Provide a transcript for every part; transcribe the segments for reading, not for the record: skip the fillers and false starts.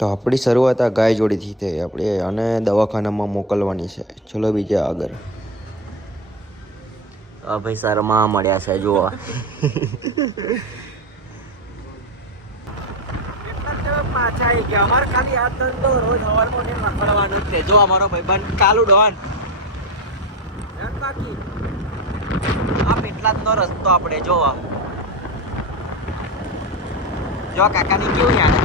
તો આપણી શરૂઆત આ ગાય જોડીથી થઈ. આપણે આને દવાખાનામાં મોકલવાની છે. ચલો બીજા આગળ. હા ભાઈ શર્મા મળ્યા છે જોવા. પાછા આવી ગયા. અમારે ખાલી આ ધંધો રોજ સવારમાં પકડવાનો જ છે. જો અમારો ભાઈબંધ કાલુ ડોન બાકી આ પેટલા જ નો રસ્તો આપણે જોવા. જો કાકાની કેવું યાર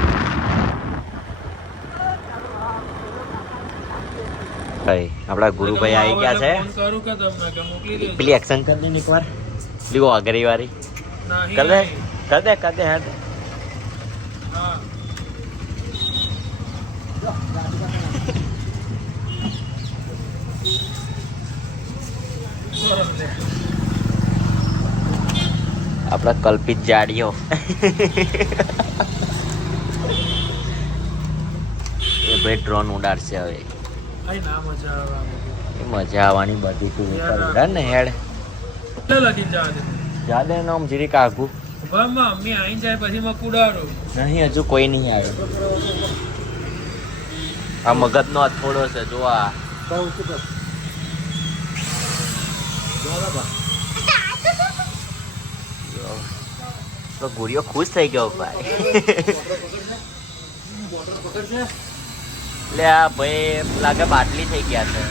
ભાઈ આપડા ગુરુભાઈ આવી ગયા છે. પેલી એક્શન કરી દે એકવાર. લીગો આગરી વાળી કર દે હેડ. આપડા કલ્પિત જાડીઓ એ ભાઈ ડ્રોન ઉડાડશે હવે. મજા આવવાની બધી તું ને હેડ જાદે નામ જીરી કાકુ નહીં હજુ કોઈ નહીં આવે. આ મગજ નો થોડો છે જો આ તો ગુરિયો ખુશ થઈ ગયો ભાઈ. લે આ ભાઈ લાગે બાટલી થઈ ગયા છે.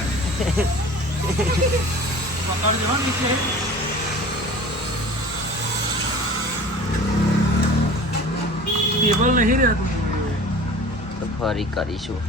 ટેબલ નહીં રહેતું તો ફરી કરીશું.